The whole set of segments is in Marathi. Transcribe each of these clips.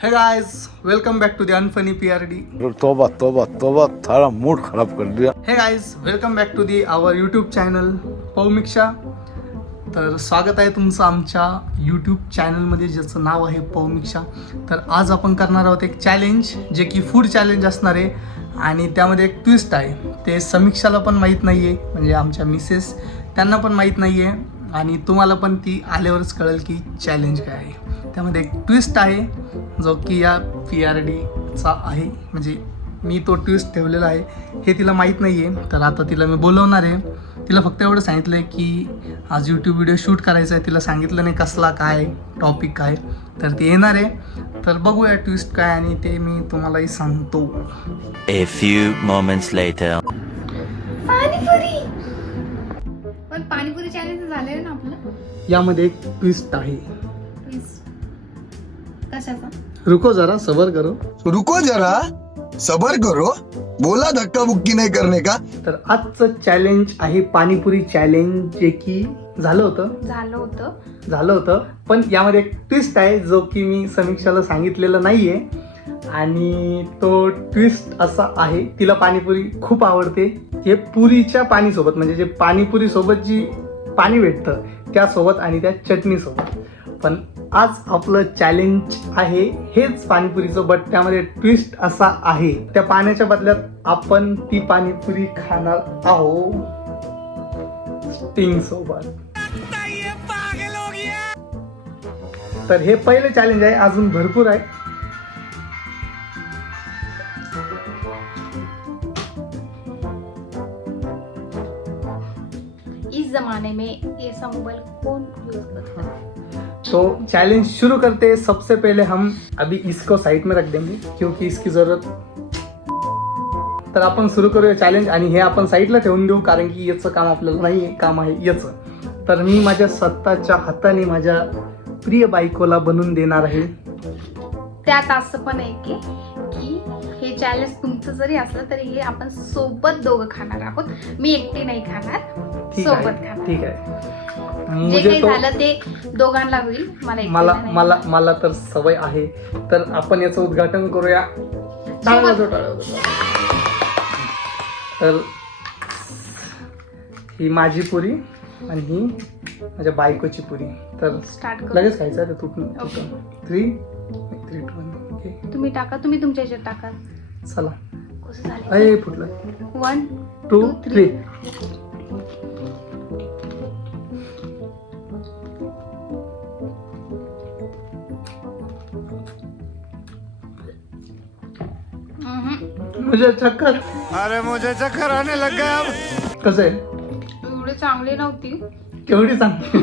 Hey guys, welcome back to the Unfunny PRD. तोबा तोबा तोबा थारा मूड खराब कर दिया. Hey guys, welcome back to the our YouTube channel पौमिक्षा. तर स्वागत आहे तुमचं आमच्या यूट्यूब चॅनलमध्ये ज्याचं नाव आहे पौमिक्षा. तर आज आपण करणार आहोत एक चॅलेंज जे की फूड चॅलेंज असणार आहे आणि त्यामध्ये एक ट्विस्ट आहे. ते समीक्षाला पण माहीत नाही आहे, म्हणजे आमच्या मिसेस त्यांना पण माहीत नाही आहे आणि तुम्हाला पण ती आल्यावरच कळेल की चॅलेंज काय आहे. त्यामध्ये एक ट्विस्ट आहे जो की या PRDचा आहे, म्हणजे मी तो ट्विस्ट ठेवलेला आहे हे तिला माहीत नाही आहे. तर आता तिला मी बोलवणार आहे. तिला फक्त एवढं सांगितलं आहे की आज यूट्यूब व्हिडिओ शूट करायचा आहे. तिला सांगितलं नाही कसला काय टॉपिक काय, तर ती येणार आहे. तर बघूया ट्विस्ट काय आणि ते मी तुम्हालाही सांगतो. A few moments later. Panipuri. पण पाणीपुरी चॅलेंज झालेलं ना आपलं. यामध्ये एक ट्विस्ट आहे. प्लीज. कशाचा? रुको जरा सबर करो. रुको जरा सबर करो. बोला धक्का बुक्की नाही करणे का. तर आजचं चॅलेंज आहे पाणीपुरी चॅलेंज, जे की झालं होतं पण यामध्ये एक ट्विस्ट आहे जो की मी समीक्षाला सांगितलेलं नाहीये. आणि तो ट्विस्ट असा आहे, तिला पाणीपुरी खूप आवडते. हे पुरीच्या पाणीसोबत, म्हणजे जे पाणीपुरी सोबत जी पाणी भेटतं त्यासोबत आणि त्या चटणीसोबत. पण आज आपलं चॅलेंज आहे हेच पाणीपुरीचं, बट त्यामध्ये ट्विस्ट असा आहे त्या पाण्याच्या बदल्यात आपण ती पाणीपुरी खाणार आहोत स्टिंग सोबत. तर हे पहिले चॅलेंज आहे, अजून भरपूर आहे. इस जमाने में ऐसा मोबाइल कौन यूज करता है? तो चैलेंज शुरू करते हैं. सबसे पहले हम अभी इसको साइड में रख देंगे क्योंकि इसकी जरूरत. तर आपण सुरू करूया चॅलेंज आणि हे आपण साईडला ठेवून देऊ, कारण की याचं काम आपल्याला नाही आहे, काम आहे याचं. तर मी माझ्या स्वतःच्या हाताने माझ्या प्रिय बायकोला बनवून देणार आहे. त्यात असं पण आहे की हे चॅलेंज तुमचं जरी असलं तरी हे आपण सोबत दोघं खाणार आहोत. मी एकटी नाही खाणार, ठीक सोबत आहे, खाणार. ठीक आहे. जे मुझे काही तो झालं ते दोघांना होईल, मला मला एकटीला नाही. मला मला तर सवय आहे. तर आपण याचं उद्घाटन करूया. टाळ्या वाजव, टाळ्या वाजव. तर ही माझी पुरी आणि ही माझ्या बायकोची पुरी. तर स्टार्ट करू. लगेच खायचं आहे. तुटून Okay. 3 2 1. ओके, तुम्ही टाका, तुम्ही तुमच्या ह्याच्यात टाका. चला. कसं झालं? अय फुटलं. 1 2 3. मुझे चक्कर. अरे मुझे चक्कर आने लग गया अब. कसं आहे? एवढी चांगली नव्हती. केवढी चांगली.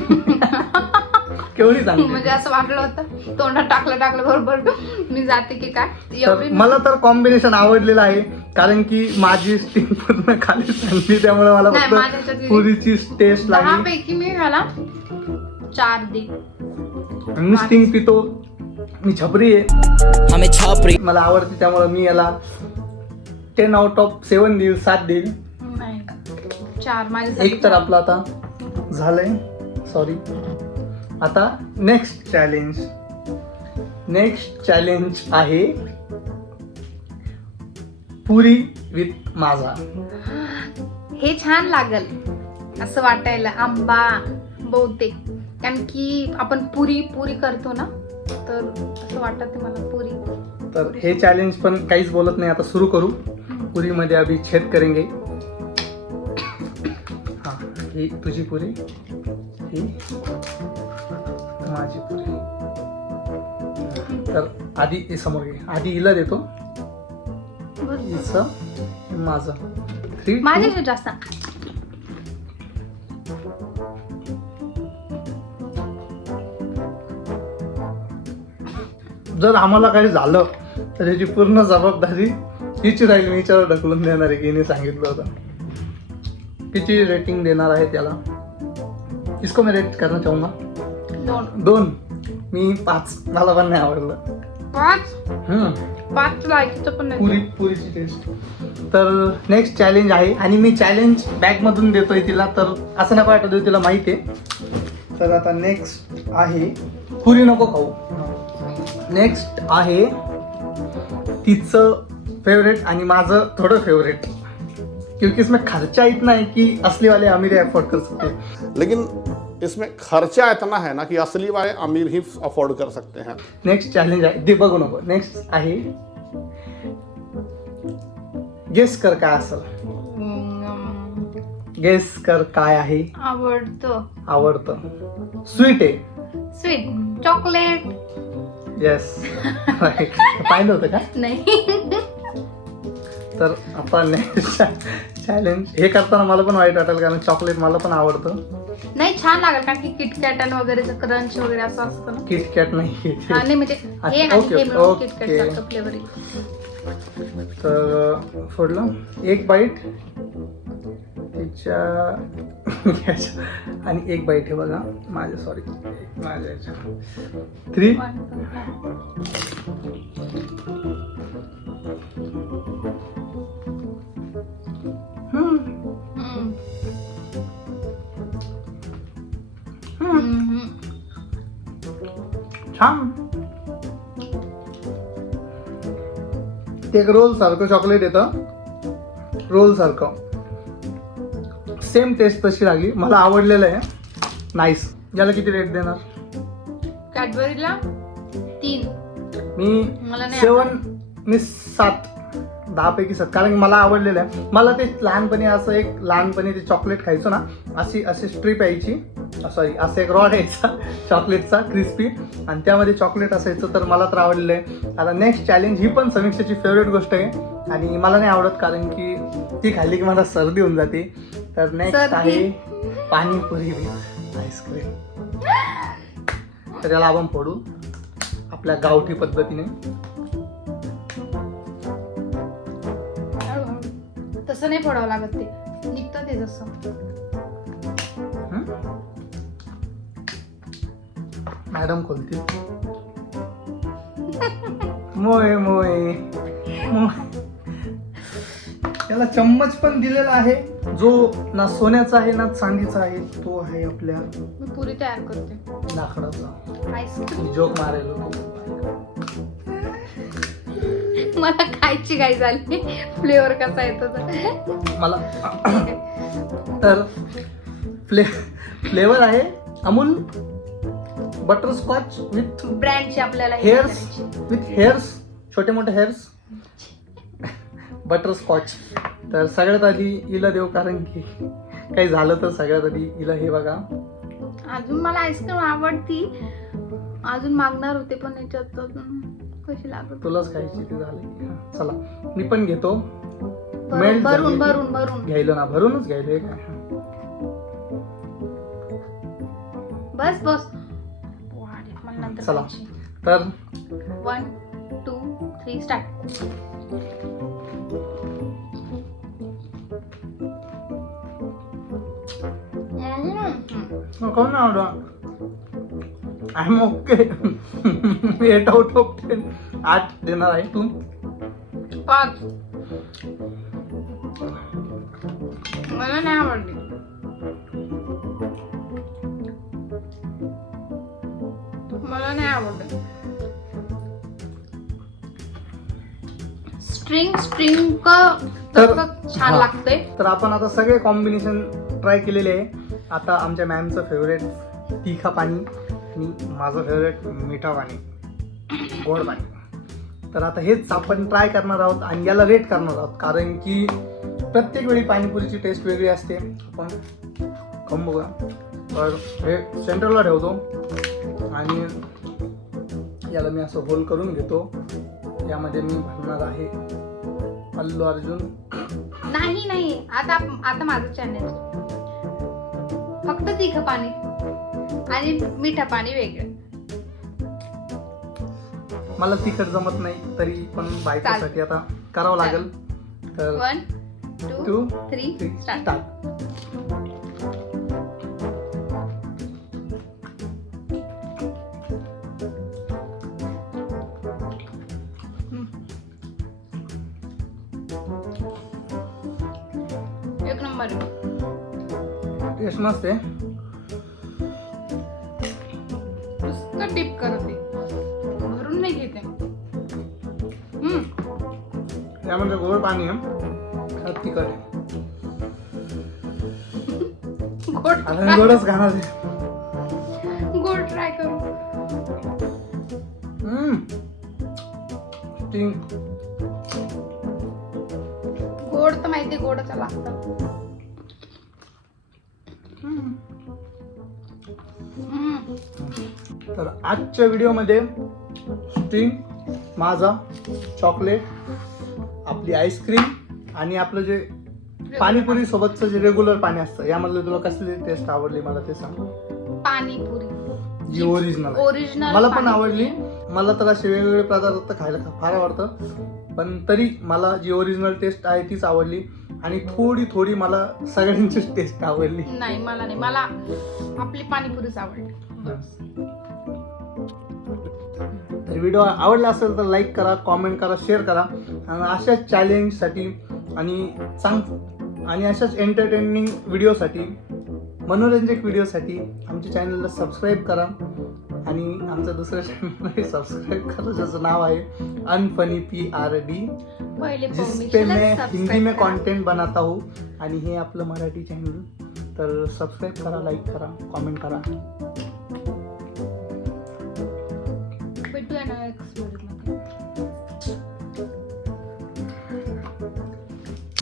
केवढी चांगली. म्हणजे असं वाटलं होतं तोंडात टाकलं बरोबर मी जाते की काय. तर एवढी मला तर कॉम्बिनेशन आवडलेलं आहे, कारण की माझी स्टिंग पूर्ण खाली सांगली, त्यामुळे मला नाही, माझ्या फक्त ह्याच्यात पुरीची टेस्ट 10 लागली. पैकी मी ह्याला 4 दे. मी स्टिंग पितो, मी छपरी आहे, मला आवडते, त्यामुळे मी याला 10 out of 7 देईल, 7 देईल. नाही 4 माझ्या. एक तर आपलं आता झालंय. सॉरी. आता नेक्स्ट चॅलेंज आहे पुरी विथ माझा. हे छान लागल असं वाटायला आंबा बहुतेक, कारण की आपण पुरी करतो ना, तर असं वाटत मला पुरी. तर हे चॅलेंज पण काहीच बोलत नाही. आता सुरू करू. पुरी मध्ये अभी छेद करेंगे. हा, ही तुझी पुरी, ही माझी पुरी. तर आधी हे समोर घे. आधी हिला देतो, हिचं माझं. 3 माझ्या 2. ह्याच्यात जास्त. जर आम्हाला काही झालं तर याची पूर्ण जबाबदारी हिची राहील. मी हिच्यावर ढकलून देणार आहे की हिने सांगितलं होतं. किती रेटिंग देणार आहे त्याला? इसको मैं रेट करना चाहूंगा 2. मी 5. मला पण नाही आवडलं. 5 लायकीचं पण नाही. पुरीची टेस्ट. तर नेक्स्ट चॅलेंज आहे आणि मी चॅलेंज बॅग मधून देतोय तिला, तर असं नाही वाटत तिला माहिती आहे. तर आता नेक्स्ट आहे पुरी नको खाऊ. नेक्स्ट आहे तिचं फेवरेट आणि माझं थोडं फेवरेट, क्योंकि इसमें खर्चा इतना है कि असली वाले अमीर अफोर्ड कर सकते हैं. लेकिन इसमें खर्चा इतना है ना कि असली वाले अमीर ही अफोर्ड कर सकते हैं. नेक्स्ट चॅलेंज आहे ते बघू नको. नेक्स्ट आहे गेस कर काय असेल. गेस कर काय आहे. आवडतं स्वीट आहे. Sweet chocolate. येस पाहिलं होतं का. नाही. तर आता नेक्स्ट चॅलेंज हे करताना मला पण वाईट वाटेल कारण चॉकलेट मला पण आवडतं. नाही छान लागेल कारण की किटकॅट आणि वगैरे क्रंच वगैरे असं असतं ना. किटकॅट नाही. हा, नाही म्हणजे हे आणि ओके, हे मिळून ओके. किटकॅट सारखं फ्लेवर येईल. तर फोडलं एक बाईट तिच्या आणि एक बाईट हे बघा माझ्या सॉरी माझ्या याच्या 3 छान. ते एक रोल सारखं चॉकलेट येतं, रोल सारखं सेम टेस्ट तशी लागली. मला आवडलेलं आहे. नाईस. याला किती रेट देणार. कॅडबरीला 3. मी मला नाही 7 मी 7 10 पैकी 7 कारण की मला आवडलेलं आहे. मला ते लहानपणी असं एक लहानपणी ते चॉकलेट खायचो ना अशी स्ट्रीप यायची सॉरी असं एक रॉड यायचा चॉकलेटचा क्रिस्पी आणि त्यामध्ये चॉकलेट असायचं तर मला तर आवडलेलं आहे. आता नेक्स्ट चॅलेंज ही पण समीक्षाची फेवरेट गोष्ट आहे आणि मला नाही आवडत कारण की ती खाल्ली की मला सर्दी होऊन जाते. तर नेक्स्ट आहे पाणीपुरी विथ आईस्क्रीम. तर त्याला आपण फोडू आपल्या गावठी पद्धतीने. तसं नाही फोडावं लागत ते निघतं ते जसं. मॅडम खोलतील. मोय मोय याला चम्मच पण दिलेला आहे जो ना सोन्याचा आहे ना चांदीचा आहे. तो आहे आपल्या मी पुरी तयार करते लाकडाचा. आईस्क्रीम. जोक मारेल होतो. मला खायची घाई झाली फ्लेवर कसा येतो तर. मला तर फ्लेवर आहे अमूल बटरस्कॉच विथ ब्रँडची आपल्याला हे हेअर्स करायची. विथ हेअर्स छोटे मोठे हेअर्स बटरस्कॉच. तर सगळ्यात आधी हिला देऊ कारण की काही झालं तर सगळ्यात आधी हिला हे बघा. अजून मला आईस्क्रीम आवडती अजून मागणार होते पण याच्यात अजून कशी लागत. तुलाच खायची ते झालं. चला मी पण घेतो. भरून भरून भरून भरून घ्यायला ना भरूनच घ्यायला काय. बस बस मला नंतर चला खायची. तर 1 2 3 स्टार्ट. कोण आवडा I am okay. 8 out of 10 8 देणार आहे तू. 5. मला नाही आवडली. मला नाही आवडलं. स्ट्रिंग छान हा. लागतंय. तर आपण आता सगळे कॉम्बिनेशन ट्राय केलेले आहे. आता आमच्या मॅमचं फेवरेट तिखा पाणी आणि माझं फेवरेट मिठा पाणी गोड पाणी. तर आता हेच आपण ट्राय करणार आहोत आणि याला रेट करणार आहोत कारण की प्रत्येक वेळी पाणीपुरीची टेस्ट वेगळी असते. आपण खाऊन बघा. तर हे सेंटरला ठेवतो आणि याला मी असं होल करून घेतो. यामध्ये मी भरणार आहे अल्लू अर्जुन. नाही आता माझं चॅनल फक्त तिखं पाणी आणि मिठा पाणी वेगळं. मला तिखट जमत नाही तरी पण बायकोसाठी आता करावं लागेल. तर 1 2 3 स्टार्ट. एक नंबर. टेस्ट मस्त आहे. नुसतं टिप करते भरून नाही यामध्ये गोड पाणी आहे, खरं तिखट आहे. गोड आता मी गोडच खाणार आहे. गोड ट्राय करू. स्टिंग. गोड तर माहिती गोडच लागतं. तर आजच्या व्हिडिओमध्ये स्टिंग, माझा चॉकलेट, आपली आईस्क्रीम आणि आपलं जे पाणीपुरी सोबतचं जे रेग्युलर पाणी असतं, यामधलं तुला कसली टेस्ट आवडली मला ते सांग. पाणीपुरी जी ओरिजिनल ओरिजिनल मला पण आवडली. मला तर असे वेगवेगळे पदार्थ खायला फार आवडतं, पण तरी मला जी ओरिजिनल टेस्ट आहे तीच आवडली. आणि थोडी थोडी मला सगळ्यांचीच टेस्ट आवडली. नाही, मला नाही, मला आपली पाणीपुरीच आवडली. तर व्हिडिओ आवडला असेल तर लाईक करा, कॉमेंट करा, शेअर करा. आणि अशाच चॅलेंजसाठी आणि अशाच एंटरटेनिंग व्हिडिओसाठी, मनोरंजक व्हिडिओसाठी आमच्या चॅनलला सबस्क्राईब करा. आणि आमचं दुसरं चॅनल सबस्क्राईब करा ज्याचं नाव आहे अनफनी PRD, पहिले जिसपे मैं हिंदी में कंटेंट बनाता हूँ. आणि हे आपलं मराठी चॅनल. तर सबस्क्राईब करा, लाईक करा, कॉमेंट करा.